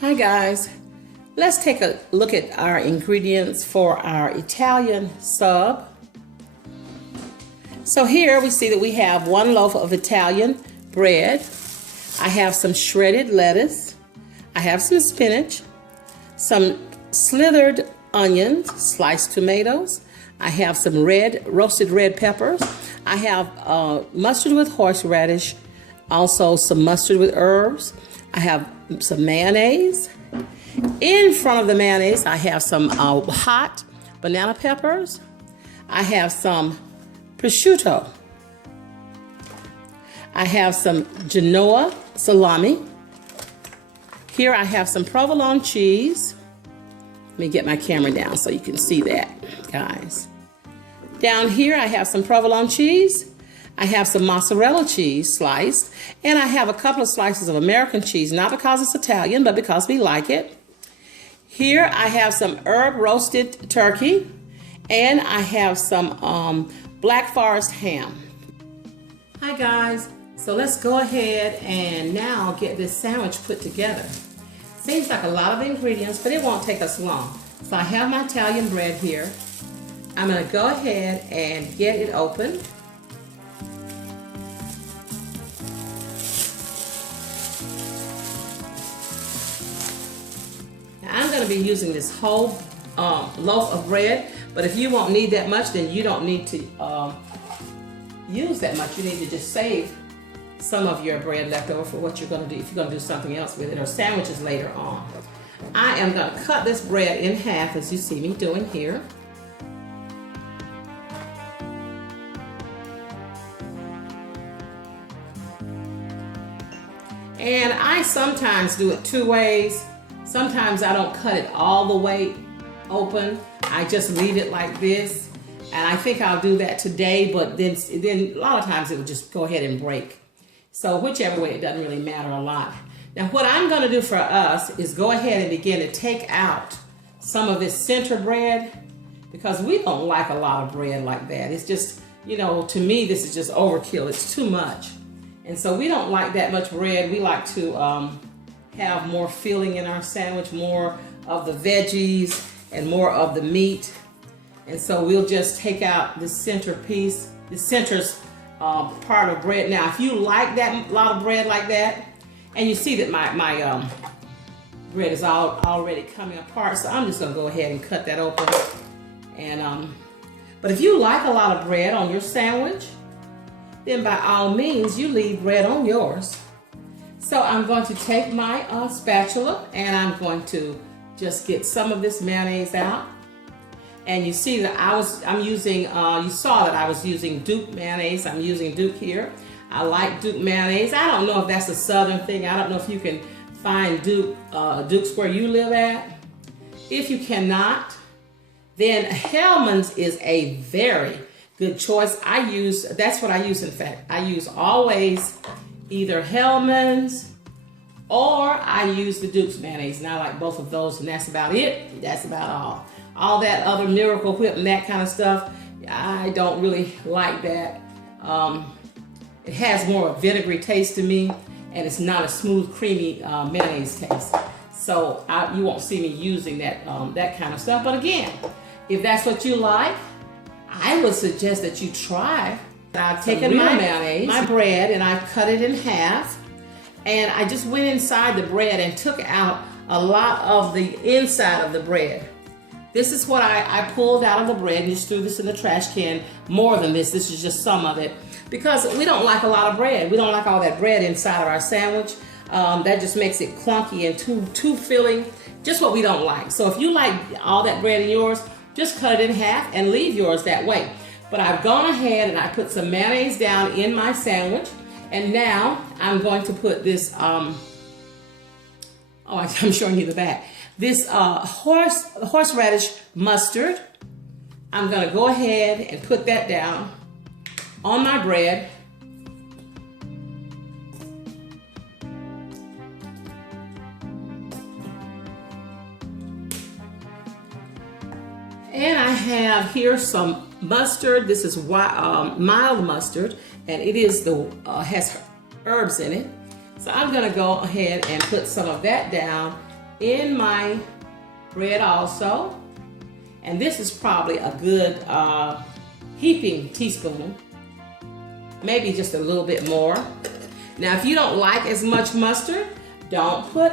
Hi guys, let's take a look at our ingredients for our Italian sub. So here we see that we have 1 loaf of Italian bread. I have some shredded lettuce. I have some spinach, some slithered onions, sliced tomatoes. I have some roasted red peppers. I have mustard with horseradish, also some mustard with herbs. I have some mayonnaise. In front of the mayonnaise, I have some hot banana peppers. I have some prosciutto. I have some Genoa salami. Here I have some provolone cheese. Let me get my camera down so you can see that, guys. Down here I have some provolone cheese. I have some mozzarella cheese sliced, and I have a couple of slices of American cheese, not because it's Italian, but because we like it. Here I have some herb roasted turkey, and I have some Black Forest ham. Hi guys, so let's go ahead and now get this sandwich put together. Seems like a lot of ingredients, but it won't take us long. So I have my Italian bread here. I'm going to go ahead and get it open. I'm going to be using this whole loaf of bread, but if you won't need that much, then you don't need to use that much. You need to just save some of your bread left over for what you're going to do if you're going to do something else with it or sandwiches later on. I am going to cut this bread in half as you see me doing here. And I sometimes do it 2 ways. Sometimes I don't cut it all the way open. I just leave it like this. And I think I'll do that today, but then a lot of times it will just go ahead and break. So whichever way, it doesn't really matter a lot. Now what I'm gonna do for us is go ahead and begin to take out some of this center bread, because we don't like a lot of bread like that. It's just, you know, to me this is just overkill. It's too much. And so we don't like that much bread. We like to have more filling in our sandwich, more of the veggies and more of the meat. And so we'll just take out this center piece, the center's part of bread. Now, if you like that lot of bread like that, and you see that my bread is already coming apart, so I'm just gonna go ahead and cut that open. And but if you like a lot of bread on your sandwich, then by all means, you leave bread on yours. So I'm going to take my spatula and I'm going to just get some of this mayonnaise out. And you see that I'm using, you saw that I was using Duke mayonnaise. I'm using Duke here. I like Duke mayonnaise. I don't know if that's a southern thing. I don't know if you can find Duke's where you live at. If you cannot, then Hellmann's is a very good choice. That's what I use, in fact. I use always either Hellmann's or I use the Duke's mayonnaise, and I like both of those, and that's about it. That's about all. All that other Miracle Whip and that kind of stuff, I don't really like that. It has more of a vinegary taste to me, and it's not a smooth, creamy mayonnaise taste. So you won't see me using that kind of stuff. But again, if that's what you like, I would suggest that you try. I've taken my mayonnaise, my bread, and I cut it in half. And I just went inside the bread and took out a lot of the inside of the bread. This is what I pulled out of the bread and just threw this in the trash can. More than this is just some of it. Because we don't like a lot of bread. We don't like all that bread inside of our sandwich. That just makes it clunky and too filling. Just what we don't like. So if you like all that bread in yours, just cut it in half and leave yours that way. But I've gone ahead and I put some mayonnaise down in my sandwich. And now I'm going to put this, I'm showing you the back. This horseradish mustard. I'm gonna go ahead and put that down on my bread. And I have here some mustard. This is mild mustard, and it is has herbs in it. So I'm gonna go ahead and put some of that down in my bread also. And this is probably a good heaping teaspoon, maybe just a little bit more. Now, if you don't like as much mustard, don't put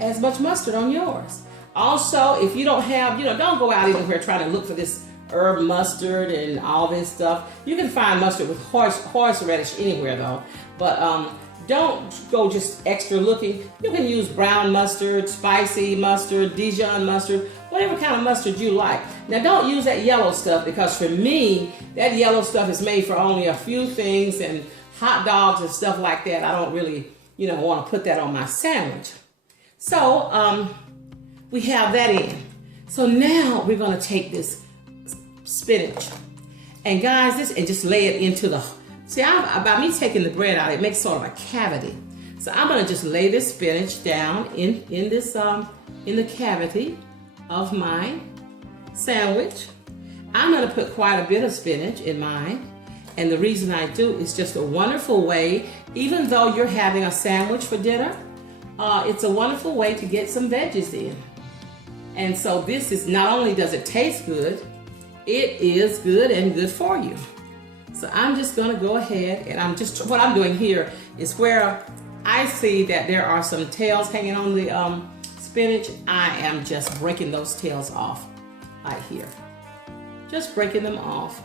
as much mustard on yours. Also, if you don't have, don't go out anywhere trying to look for this herb mustard and all this stuff. You can find mustard with horseradish anywhere though, but don't go just extra looking. You can use brown mustard, spicy mustard, Dijon mustard, whatever kind of mustard you like. Now don't use that yellow stuff, because for me, that yellow stuff is made for only a few things, and hot dogs and stuff like that. I don't really, want to put that on my sandwich. So we have that in. So now we're gonna take this spinach, and guys, and just lay it into the, by me taking the bread out, it makes sort of a cavity. So I'm gonna just lay this spinach down in the cavity of my sandwich. I'm gonna put quite a bit of spinach in mine, and the reason I do is just a wonderful way, even though you're having a sandwich for dinner, it's a wonderful way to get some veggies in. And so this is, not only does it taste good, it is good and good for you. So I'm just gonna go ahead, and what I'm doing here is where I see that there are some tails hanging on the spinach, I am just breaking those tails off right here. Just breaking them off.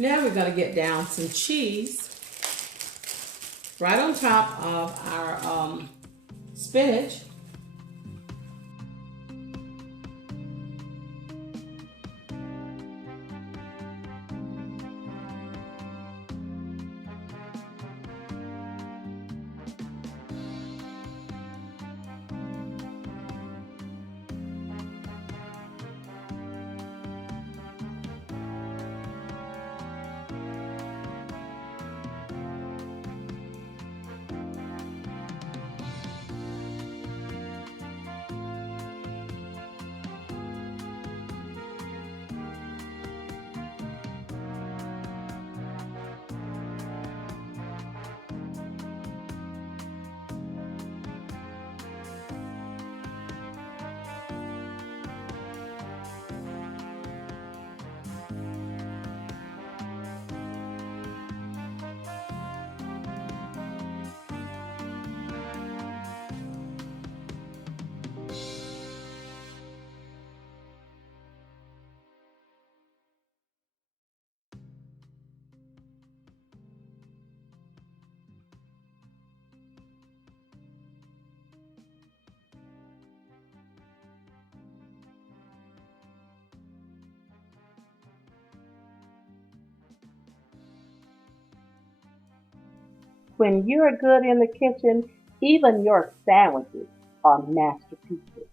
Now we're going to get down some cheese right on top of our spinach. When you're good in the kitchen, even your sandwiches are masterpieces.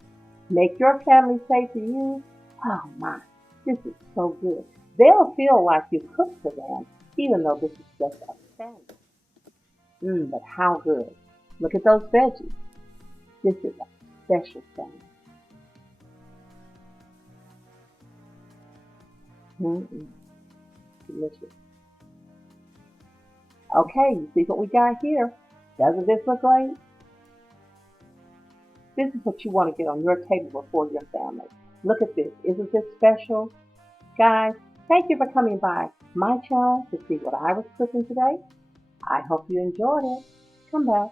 Make your family say to you, "Oh my, this is so good." They'll feel like you cooked for them, even though this is just a sandwich. But how good. Look at those veggies. This is a special sandwich. Mm-mm, delicious. Okay, you see what we got here? Doesn't this look great? This is what you want to get on your table before your family. Look at this. Isn't this special? Guys, thank you for coming by my channel to see what I was cooking today. I hope you enjoyed it. Come back.